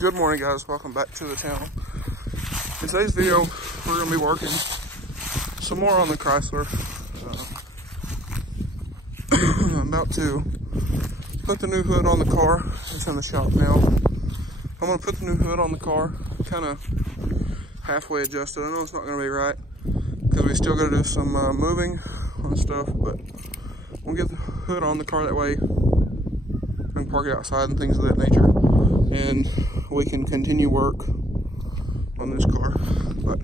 Good morning, guys. Welcome back to the channel. In today's video, we're going to be working some more on the Chrysler. I'm about to put the new hood on the car. It's in the shop now. I'm going to put the new hood on the car, kind of halfway adjusted. I know it's not going to be right because we still got to do some moving on stuff, but we'll get the hood on the car, that way I can park it outside and things of that nature, and we can continue work on this car. But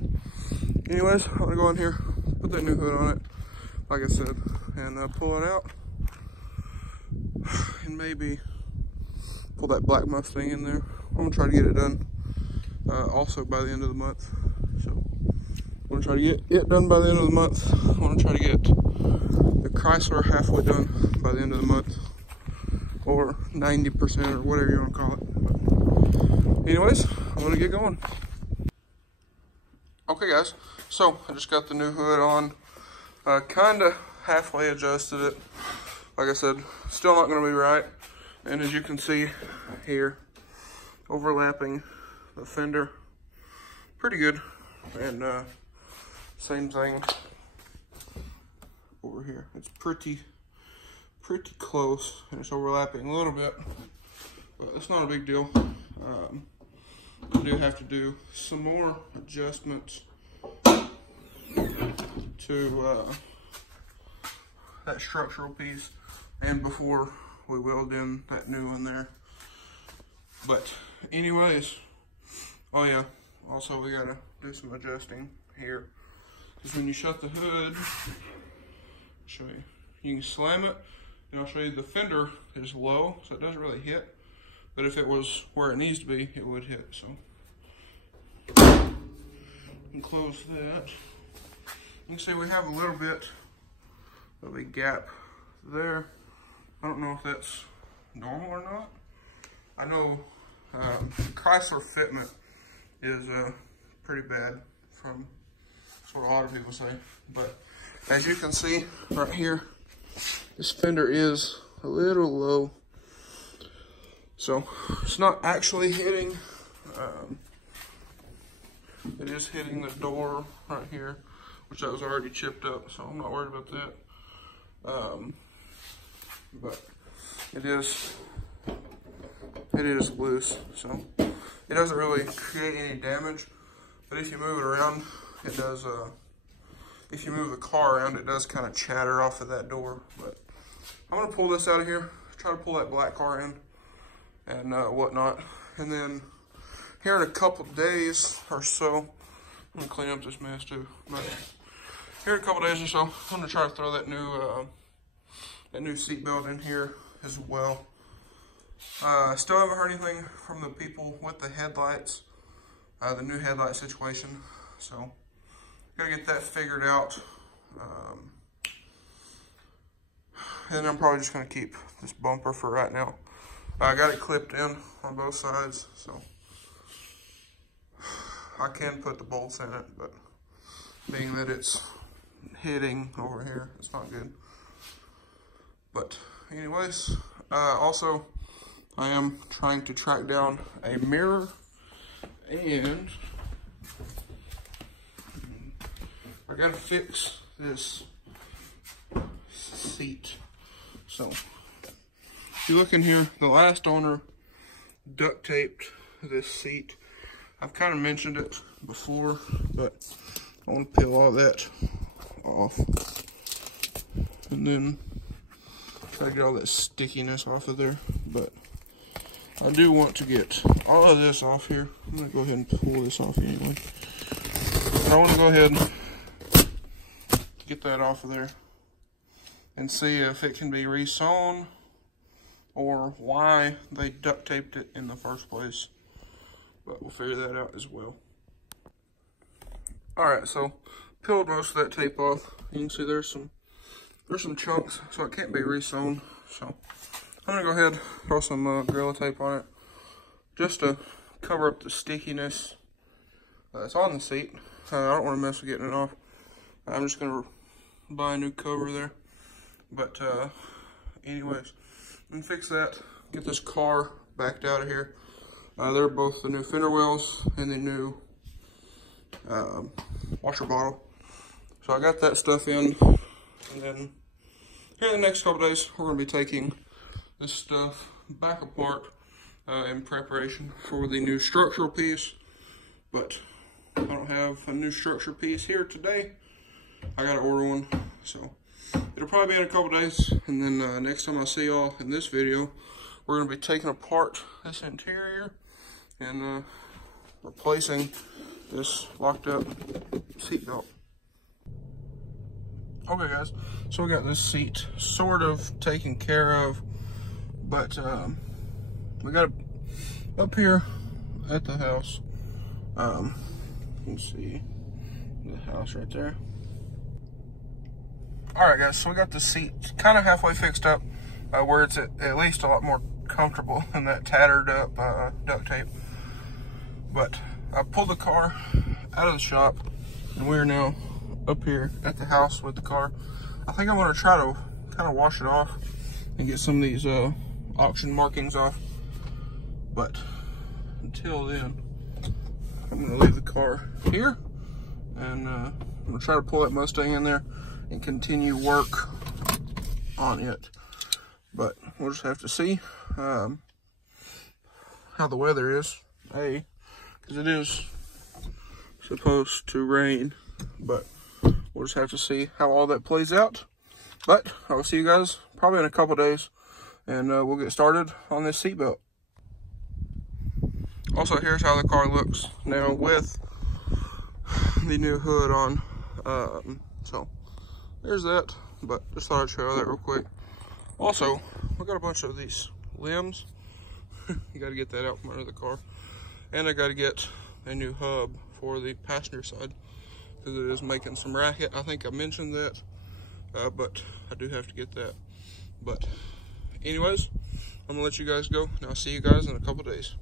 anyways, I'm gonna go in here, put that new hood on it, like I said, and pull it out, and maybe pull that black Mustang in there. I'm gonna try to get it done also by the end of the month. So I'm gonna try to get it done by the end of the month. I want to try to get the Chrysler halfway done by the end of the month, or 90% or whatever you want to call it. But anyways, I'm gonna get going. Okay guys, so I just got the new hood on, kind of halfway adjusted it. Like I said, still not gonna be right. And as you can see here, overlapping the fender, pretty good. And same thing over here. It's pretty close, and it's overlapping a little bit, but it's not a big deal. I do have to do some more adjustments to that structural piece, and before we weld in that new one there. But anyways, oh yeah, also we gotta do some adjusting here, because when you shut the hood, I'll show you, you can slam it, and I'll show you the fender is low, so it doesn't really hit. But if it was where it needs to be, it would hit. So, and close that. You can see we have a little bit of a gap there. I don't know if that's normal or not. I know Chrysler fitment is pretty bad, from what a lot of people say. But as you can see right here, this fender is a little low. So it's not actually hitting, it is hitting the door right here, which that was already chipped up, so I'm not worried about that. But it is loose, so it doesn't really create any damage. But if you move it around, it does, if you move the car around, it does kind of chatter off of that door. But I'm gonna pull this out of here, try to pull that black car in, and whatnot. And then here in a couple days or so, I'm gonna clean up this mess too. But here in a couple days or so, I'm gonna try to throw that new seat belt in here as well. Still haven't heard anything from the people with the headlights, the new headlight situation. So gotta get that figured out. And I'm probably just gonna keep this bumper for right now. I got it clipped in on both sides, so I can put the bolts in it, but being that it's hitting over here, it's not good. But anyways, also I am trying to track down a mirror, and I gotta fix this seat. So if you look in here, the last owner duct taped this seat. I've kind of mentioned it before, but I want to peel all that off, and then try to get all that stickiness off of there. But I do want to get all of this off here. I'm going to go ahead and pull this off anyway. But I want to go ahead and get that off of there and see if it can be re-sewn, or why they duct taped it in the first place. But we'll figure that out as well. Alright, so peeled most of that tape off. You can see there's some chunks, so it can't be re-sewn. So I'm gonna go ahead, throw some Gorilla Tape on it, just to cover up the stickiness that's on the seat. I don't want to mess with getting it off. I'm just gonna buy a new cover there. But anyways, I'm gonna fix that, get this car backed out of here, They're both the new fender wells and the new washer bottle. So I got that stuff in, and then here in the next couple days, we're going to be taking this stuff back apart in preparation for the new structural piece. But I don't have a new structure piece here today. I got to order one, so it'll probably be in a couple days. And then next time I see y'all in this video, we're going to be taking apart this interior and replacing this locked up seat belt. Okay guys, so we got this seat sort of taken care of, but we got it up here at the house. You can see the house right there. All right guys, so we got the seat kind of halfway fixed up, where it's at least a lot more comfortable than that tattered up duct tape. But I pulled the car out of the shop, and we are now up here at the house with the car. I think I'm going to try to kind of wash it off and get some of these auction markings off. But until then, I'm going to leave the car here, and I'm going to try to pull that Mustang in there and continue work on it. But we'll just have to see how the weather is. Because it is supposed to rain, but we'll just have to see how all that plays out. But I will see you guys probably in a couple days, and we'll get started on this seatbelt. Also, here's how the car looks now with the new hood on. So there's that, but just thought I'd show you that real quick. Also, we got a bunch of these limbs. You got to get that out from under the car. And I got to get a new hub for the passenger side, because it is making some racket. I think I mentioned that, but I do have to get that. But anyways, I'm gonna let you guys go, and I'll see you guys in a couple days.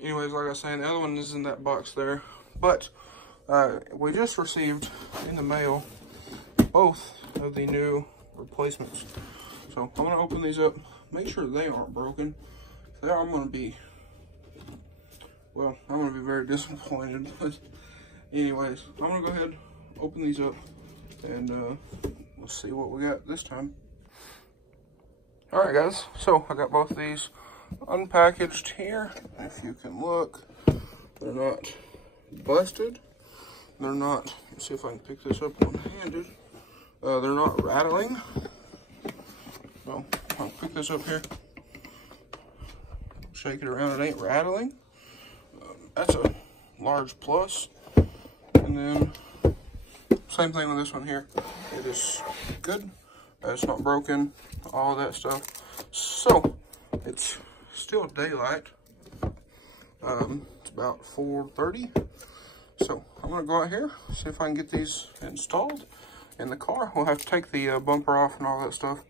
Anyways, like I was saying, the other one is in that box there, but we just received in the mail both of the new replacements. So I'm gonna open these up, make sure they aren't broken. If they are, I'm gonna be very disappointed. But anyways, I'm gonna go ahead, open these up, and let's see what we got this time. All right guys, so I got both these unpackaged here. If you can look, they're not busted. They're not, let's see if I can pick this up one-handed. They're not rattling. So I'll pick this up here, shake it around, it ain't rattling. That's a large plus. And then same thing with this one here. It is good. It's not broken, all that stuff. So it's still daylight. It's about 4:30. So I'm gonna go out here, see if I can get these installed in the car. We'll have to take the bumper off and all that stuff,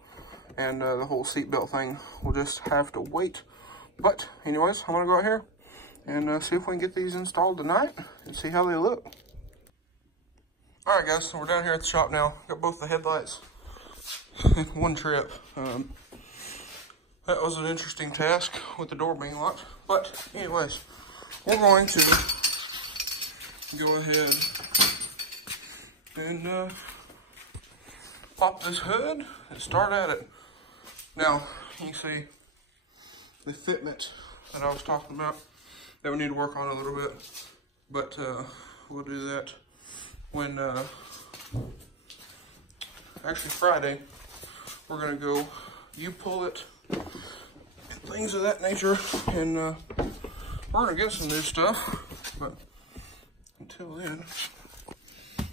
and the whole seatbelt thing will just have to wait. But anyways, I'm gonna go out here and see if we can get these installed tonight and see how they look. All right guys, so we're down here at the shop now. Got both the headlights one trip. That was an interesting task with the door being locked. But anyways, we're going to go ahead and pop this hood and start at it. Now, you can see the fitment that I was talking about that we need to work on a little bit. But we'll do that when, actually Friday, we're gonna go, you pull it, and things of that nature, and we're gonna get some new stuff. But until then,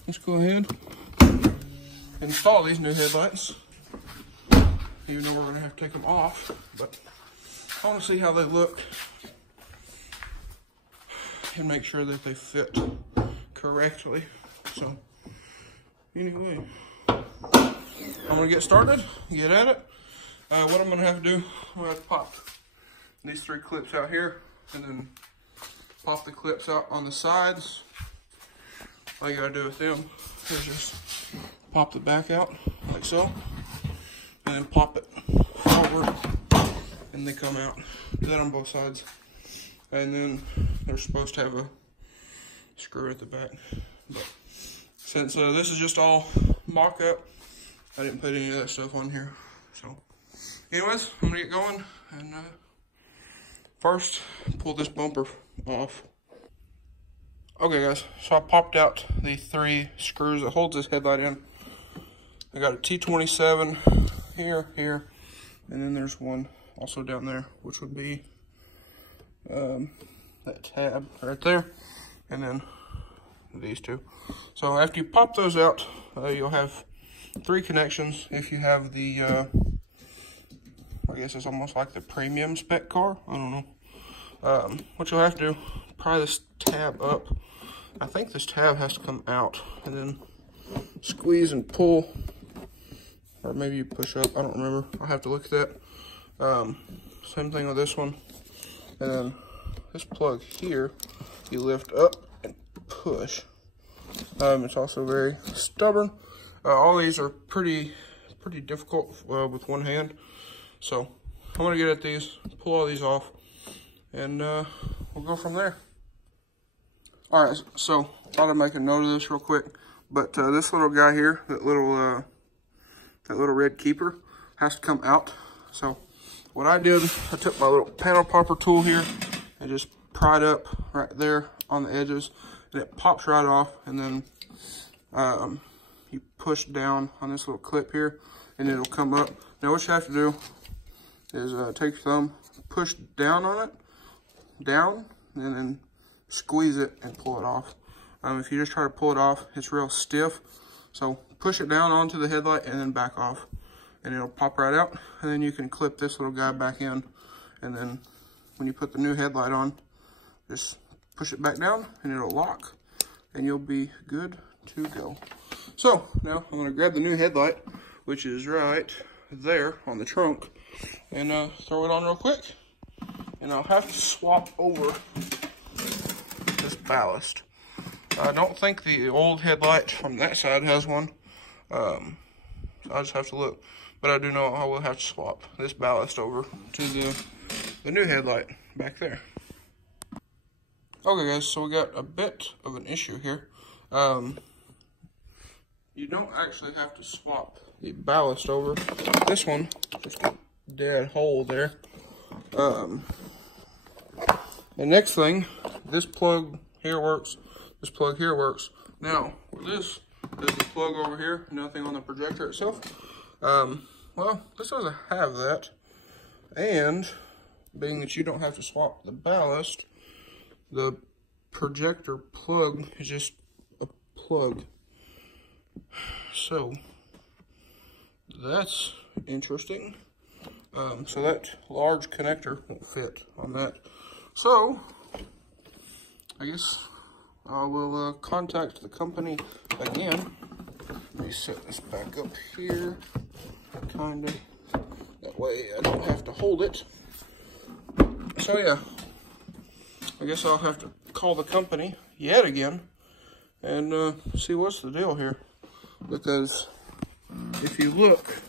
let's go ahead and install these new headlights, even though we're gonna have to take them off. But I wanna see how they look and make sure that they fit correctly. So anyway, I'm gonna get started, get at it. What I'm gonna have to do, I'm gonna have to pop these 3 clips out here, and then pop the clips out on the sides. All you gotta do with them is just pop the back out like so, and then pop it forward, and they come out. Do that on both sides. and then they're supposed to have a screw at the back. But since this is just all mock-up, I didn't put any of that stuff on here. So anyways, I'm gonna get going, and first pull this bumper off. Okay guys, so I popped out the 3 screws that holds this headlight in. I got a T27 here, and then there's one also down there, which would be that tab right there, and then these 2. So after you pop those out, you'll have 3 connections. If you have the, I guess it's almost like the premium spec car, I don't know. What you'll have to do, pry this tab up. I think this tab has to come out, and then squeeze and pull, or maybe you push up, I don't remember, I'll have to look at that. Same thing with this one, and then this plug here, you lift up and push. It's also very stubborn. All these are pretty difficult with one hand, so I'm gonna get at these, pull all these off, and we'll go from there. All right, so I'll make a note of this real quick, but this little guy here, that little red keeper, has to come out. So what I did, I took my little panel popper tool here and just pried up right there on the edges, and it pops right off. And then you push down on this little clip here, and it'll come up. Now what you have to do is take your thumb, push down on it, down, and then squeeze it and pull it off. If you just try to pull it off, it's real stiff. So push it down onto the headlight and then back off, and it'll pop right out. And then you can clip this little guy back in, and then when you put the new headlight on, just push it back down and it'll lock, and you'll be good to go. So now I'm going to grab the new headlight, which is right there on the trunk, and throw it on real quick. And I'll have to swap over this ballast. I don't think the old headlight from that side has one. So I just have to look. But I do know I will have to swap this ballast over to the new headlight back there. Okay guys, so we got a bit of an issue here. You don't actually have to swap the ballast over. This one, just a dead hole there. The next thing, this plug here works, this plug here works. Now, this is the plug over here, nothing on the projector itself. Well, this doesn't have that. And being that you don't have to swap the ballast, the projector plug is just a plug. So, that's interesting. So that large connector won't fit on that. So, I guess I will contact the company again. Let me set this back up here, kinda. That way I don't have to hold it. So yeah, I guess I'll have to call the company yet again and see what's the deal here. Because if you look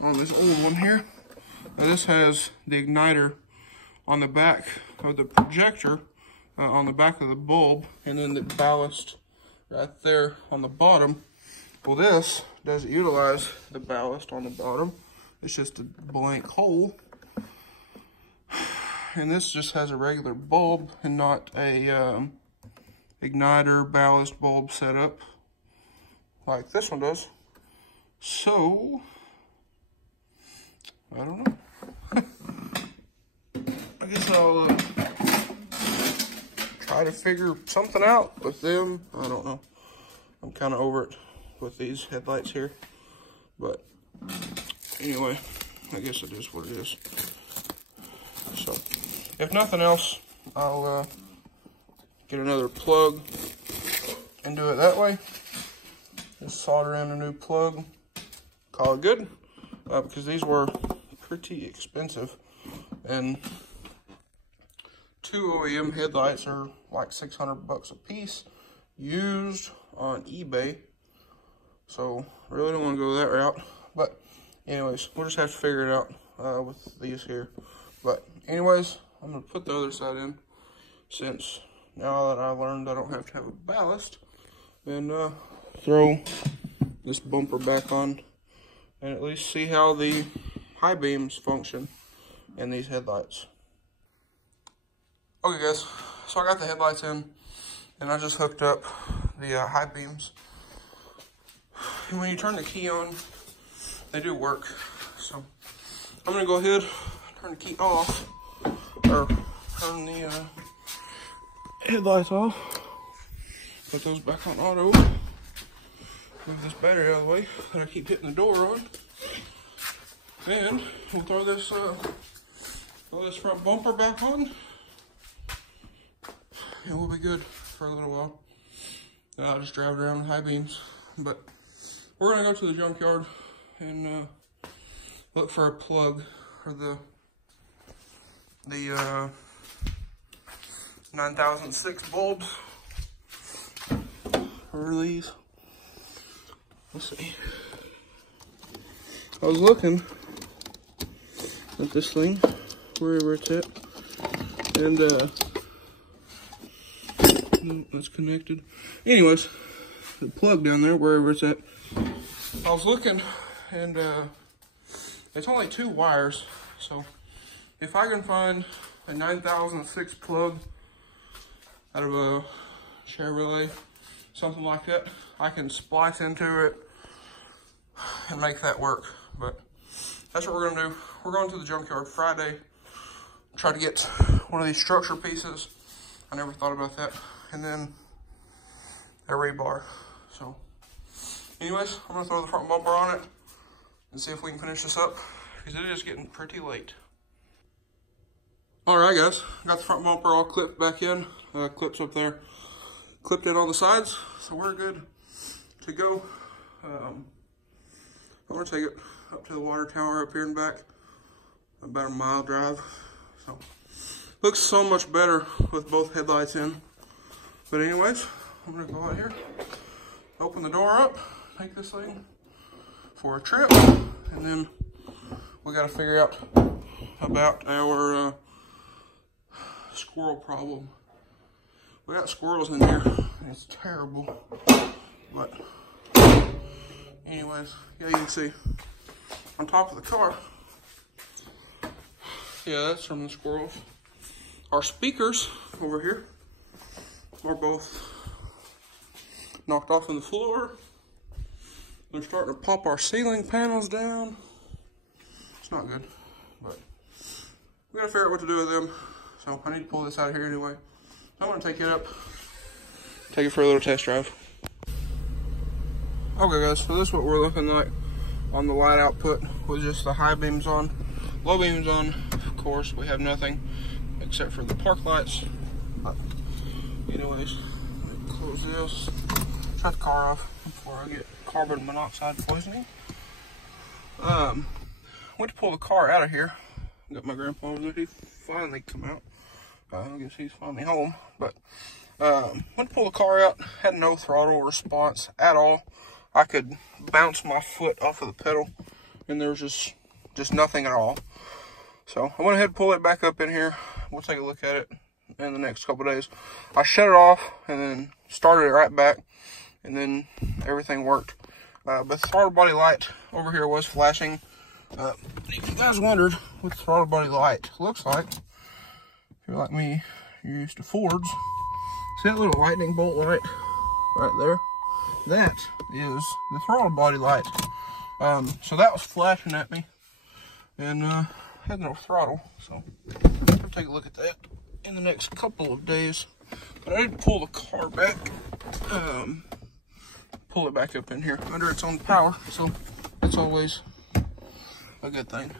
on this old one here, now this has the igniter on the back of the projector, on the back of the bulb, and then the ballast right there on the bottom. Well, this doesn't utilize the ballast on the bottom. It's just a blank hole. And this just has a regular bulb and not a igniter ballast bulb setup like this one does. So, I don't know. I guess I'll try to figure something out with them. I don't know. I'm kind of over it with these headlights here. But anyway, I guess it is what it is. So, if nothing else, I'll get another plug and do it that way. Just solder in a new plug, call it good, because these were pretty expensive, and 2 OEM headlights are like 600 bucks a piece, used on eBay. So really don't want to go that route. But anyways, we'll just have to figure it out with these here. But anyways, I'm gonna put the other side in, since now that I learned I don't have to have a ballast, and throw this bumper back on and at least see how the high beams function in these headlights. Okay guys, so I got the headlights in and I just hooked up the high beams. And when you turn the key on, they do work. So I'm gonna go ahead, turn the key off, or turn the headlights off. Put those back on auto. Move this battery out of the way that I keep hitting the door on. And we'll throw this front bumper back on. And we'll be good for a little while. And I'll just drive around with high beams. But we're gonna go to the junkyard and look for a plug for the 9006 bulbs. Or these. Let's see. I was looking at this thing, wherever it's at, and that's connected. Anyways, the plug down there, wherever it's at, I was looking, and it's only 2 wires. So if I can find a 9006 plug out of a Chevrolet, something like that, I can splice into it and make that work. But that's what we're gonna do. We're going to the junkyard Friday, try to get one of these structure pieces. I never thought about that. And then a rebar. So anyways, I'm gonna throw the front bumper on it and see if we can finish this up, because it is getting pretty late. All right guys, got the front bumper all clipped back in, clips up there, clipped it on the sides, so we're good to go. I'm gonna take it up to the water tower up here and back, about a mile drive. So looks so much better with both headlights in. But anyways, I'm gonna go out here, open the door up, take this thing for a trip, and then we gotta figure out about our squirrel problem. We got squirrels in here, and it's terrible. But anyways, yeah, you can see on top of the car. Yeah, that's from the squirrels. Our speakers over here are both knocked off on the floor. They're starting to pop our ceiling panels down. It's not good, but we gotta figure out what to do with them. So I need to pull this out of here anyway. So I'm gonna take it up, take it for a little test drive. Okay guys, so this is what we're looking like on the light output with just the high beams on. Low beams on, of course, we have nothing except for the park lights. But anyways, let me close this, shut the car off before I get carbon monoxide poisoning. Went to pull the car out of here. Got my grandpa over there. He finally come out. I guess he's finally home. But went to pull the car out. Had no throttle response at all. I could bounce my foot off of the pedal, and there was just nothing at all. So I went ahead and pulled it back up in here. We'll take a look at it in the next couple of days. I shut it off and then started it right back, and then everything worked. But the throttle body light over here was flashing. If you guys wondered what the throttle body light looks like, if you're like me, you're used to Fords. See that little lightning bolt light right there? That is the throttle body light. So that was flashing at me, and had no throttle. So I'll take a look at that in the next couple of days. But I did pull the car back, pull it back up in here under its own power. So that's always a good thing.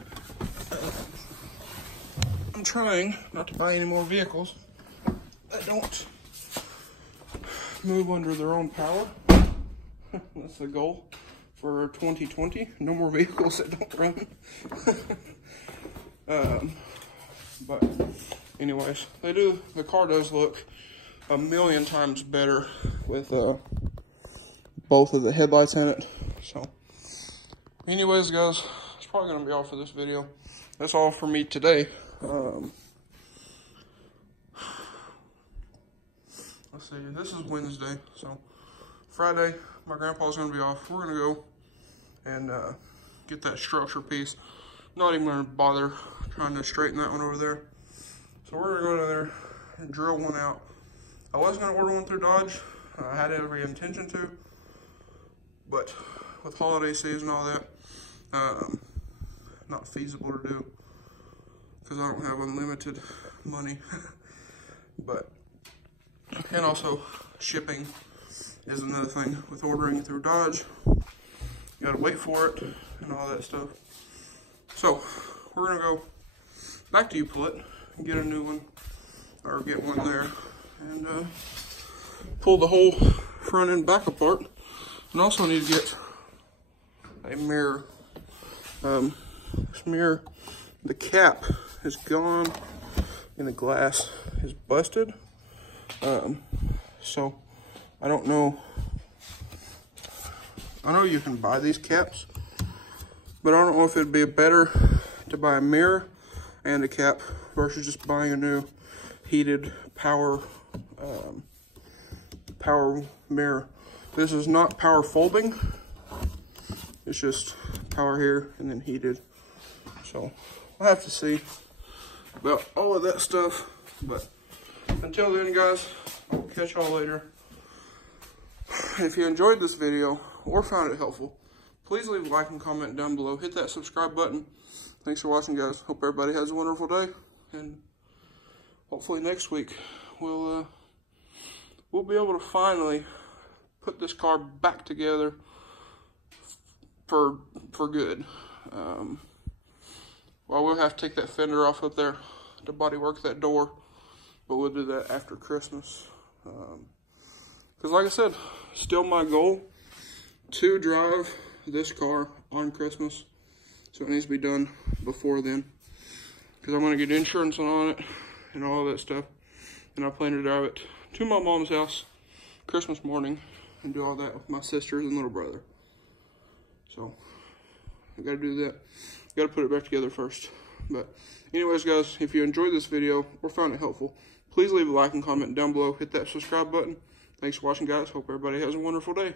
I'm trying not to buy any more vehicles that don't move under their own power. That's the goal for 2020. No more vehicles that don't run. But anyways, the car does look a million times better with both of the headlights in it. So anyways guys, it's probably gonna be all for this video. That's all for me today. see, this is Wednesday, so Friday, my grandpa's gonna be off. We're gonna go and get that structure piece. Not even gonna bother trying to straighten that one over there. So we're gonna go down there and drill one out. I was gonna order one through Dodge. I had every intention to, but with holiday season and all that, not feasible to do because I don't have unlimited money. But, and also shipping is another thing with ordering through Dodge. You gotta wait for it and all that stuff. So we're gonna go back to Euclid and get a new one, or get one there, and pull the whole front and back apart. And also need to get a mirror. This mirror, the cap is gone and the glass is busted. So I don't know. I know you can buy these caps, but I don't know if it'd be better to buy a mirror and a cap versus just buying a new heated power mirror. This is not power folding. It's just power here and then heated. So we'll have to see about all of that stuff. But until then, guys, I'll catch y'all later. And if you enjoyed this video or found it helpful, please leave a like and comment down below. Hit that subscribe button. Thanks for watching, guys. Hope everybody has a wonderful day. And hopefully next week we'll be able to finally put this car back together for good. Well, we'll have to take that fender off up there to body work that door, but we'll do that after Christmas. Because like I said, still my goal to drive this car on Christmas. So it needs to be done before then. Because I'm going to get insurance on it and all that stuff. And I plan to drive it to my mom's house Christmas morning and do all that with my sisters and little brother. So I got to do that. Got to put it back together first. But anyways, guys, if you enjoyed this video or found it helpful, please leave a like and comment down below. Hit that subscribe button. Thanks for watching, guys. Hope everybody has a wonderful day.